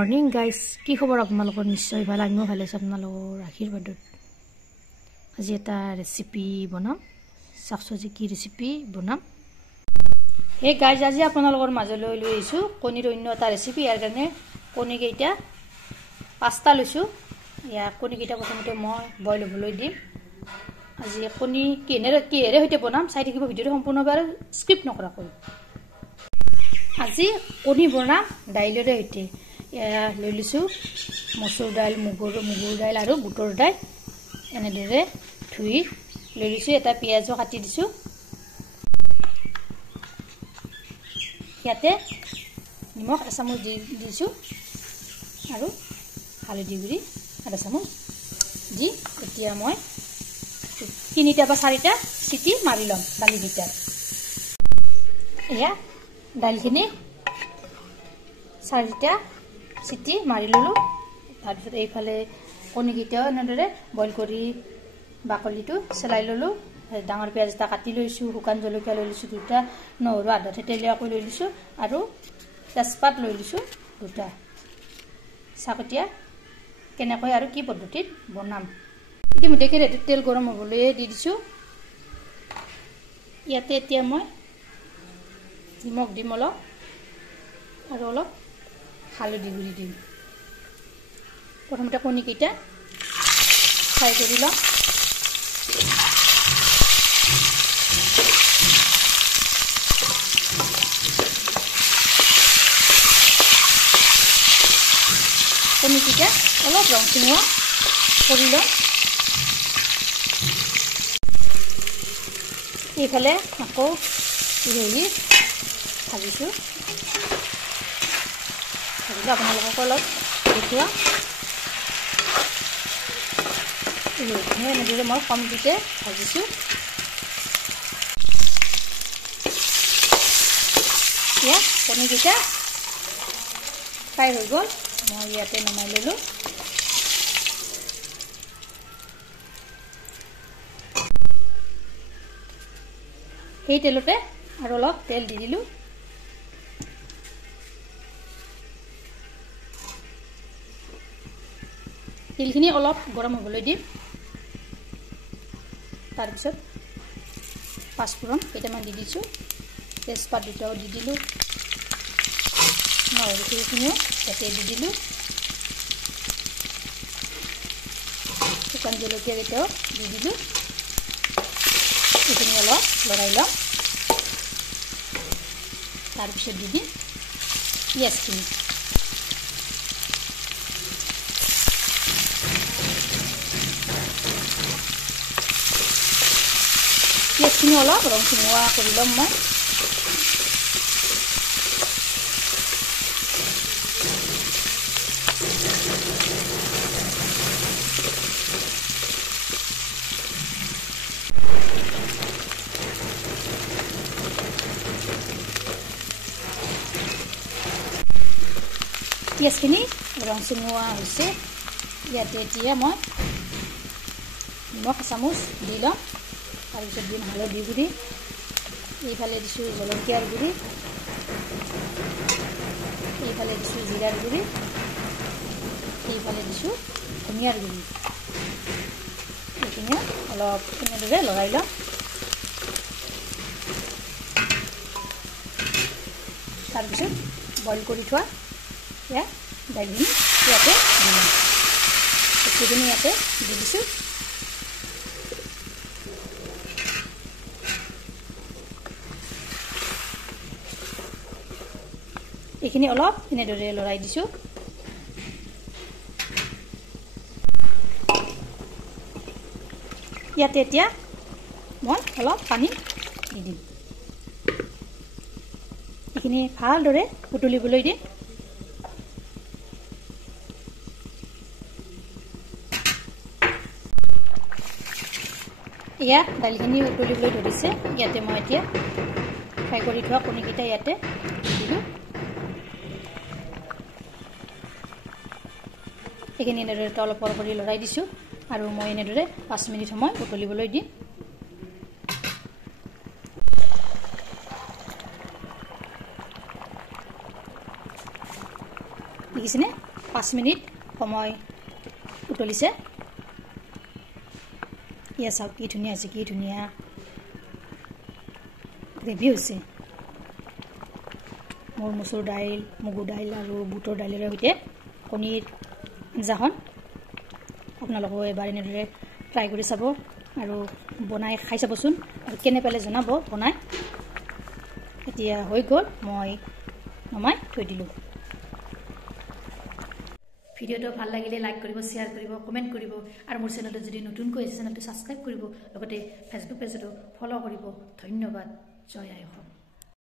Morning guys, কি খবৰ আপোনালোকৰ? নিশ্চয় ভাল, আমিও ভালে আছোঁ আপোনালোকৰ আশীৰ্বাদত। আজি এটা ৰেচিপি বনাম, চাওকচোন আজি কি ৰেচিপি বনাম। এই গাইজ, আজি আপোনালোকৰ মাজলৈ লৈ আহিছোঁ কণীৰ অন্য এটা ৰেচিপি। ইয়াৰ কাৰণে কণীকেইটা 5টা লৈছোঁ। ইয়াৰ কণীকেইটা প্ৰথমতে মই বইল হ'বলৈ দিম। আজি কণী কিহেৰে সৈতে বনাম চাই থাকিব ভিডিঅ'টো সম্পূৰ্ণভাৱে, স্কিপ নকৰাকৈ। আজি কণী বনাম দাইলৰে সৈতে। এয়া লৈ লৈছোঁ মচুৰ দাইল, মুগুৰ দাইল আৰু বুটৰ দাইল। এনেদৰে ধুই লৈ লৈছোঁ। এটা পিঁয়াজো কাটি দিছোঁ। ইয়াতে নিমখ 1 চামুচ দি দিছোঁ আৰু হালধি গুড়ি 1 চামুচ দি এতিয়া মই 3টা বা 4টা চিটি মাৰি ল'ম দালিকেইটাত। এয়া দাইলখিনি 4টা চিটি মাৰি ল'লোঁ। তাৰপিছত এইফালে কণীকেইটাও এনেদৰে বইল কৰি বাকলিটো চেলাই ল'লোঁ। ডাঙৰ পিঁয়াজ এটা কাটি লৈছোঁ, শুকান জলকীয়া লৈ লৈছোঁ 2টা, নহৰু আধা থেতেলীয়াকৈ লৈ লৈছোঁ আৰু তেজপাত লৈ লৈছোঁ 2টা। চাওক এতিয়া কেনেকৈ আৰু কি পদ্ধতিত বনাম। ইতিমধ্যে কেৰাহীটোত তেল গৰম হ'বলৈ দি দিছোঁ। ইয়াতে এতিয়া মই নিমখ দিম অলপ আৰু অলপ হালধি গুড়ি দিম। প্ৰথমতে কণীকেইটা ফ্ৰাই কৰি ল'ম। কণীকেইটা অলপ ৰংচঙীয়া কৰি ল'ম। এইফালে আকৌ উৰহি ভাজিছোঁ। আপোনালোকক অলপ দেখুৱা। এনেদৰে মই কমটিতে ভাজিছোঁ। এতিয়া কণীকেইটা ফ্ৰাই হৈ গ'ল, মই ইয়াতে নমাই ল'লোঁ। সেই তেলতে আৰু অলপ তেল দি দিলোঁ। তেলখিনি অলপ গৰম হ'বলৈ দিম। তাৰপিছত পাঁচফোৰণ কেইটামান দি দিছোঁ, তেজপাত 2টাও দি দিলোঁ, নহৰুখিনিও তাতে দি দিলোঁ, শুকান জলকীয়া কেইটাও দি দিলোঁ। এইখিনি অলপ লৰাই ল'ম। তাৰপিছত দি দিম পিঁয়াজখিনি। পিঁয়াজখিনি অলপ ৰংচঙুৱা কৰি ল'ম মই। পিঁয়াজখিনি ৰংচঙুৱা হৈছে। ইয়াতে এতিয়া মই নিমখ 1 চামুচ দি ল'ম। তাৰপিছত দিম হালধি গুড়ি, এইফালে দিছোঁ জলকীয়াৰ গুড়ি, এইফালে দিছোঁ জিৰাৰ গুড়ি, এইফালে দিছোঁ ধনিয়াৰ গুড়ি। এইখিনি অলপ এনেদৰে লৰাই ল'ম। তাৰপিছত বইল কৰি থোৱা এয়া দাইলখিনি ইয়াতে দি ল'ম। এইখিনি ইয়াতে দি দিছোঁ। এইখিনি অলপ এনেদৰে লৰাই দিছোঁ। ইয়াতে এতিয়া মই অলপ পানী দি দিম। এইখিনি ভালদৰে উতলিবলৈ দিম। এয়া দাইলখিনি উতলিবলৈ ধৰিছে। ইয়াতে মই এতিয়া ফ্ৰাই কৰি থোৱা কণীকেইটা ইয়াতে দি দিলোঁ। এইখিনি এনেদৰে অলপ কৰি লৰাই দিছোঁ আৰু মই এনেদৰে 5 মিনিট সময় উতলিবলৈ দিম। দেখিছেনে 5 মিনিট সময় উতলিছে ইয়া চাওক কি ধুনীয়া হৈছে কি ধুনীয়া গ্ৰেভি হৈছে মোৰ মচুৰ দাইল মুগু দাইল আৰু বুটৰ দাইলৰ সৈতে কণীৰ আঞ্জাখন আপোনালোকে এবাৰ এনেদৰে ট্ৰাই কৰি চাব আৰু বনাই খাই চাবচোন আৰু কেনে পালে জনাব বনাই এতিয়া হৈ গ'ল মই নমাই থৈ দিলোঁ ভিডিওটো ভাল লাগিলে লাইক কৰিব শেয়াৰ কৰিব কমেন্ট কৰিব আৰু মোৰ চেনেলটো যদি নতুনকৈ আছে চেনেলটো সাবস্ক্ৰাইব কৰিব লগতে ফেসবুক পেজটো ফলো কৰিব ধন্যবাদ জয় আই অসম।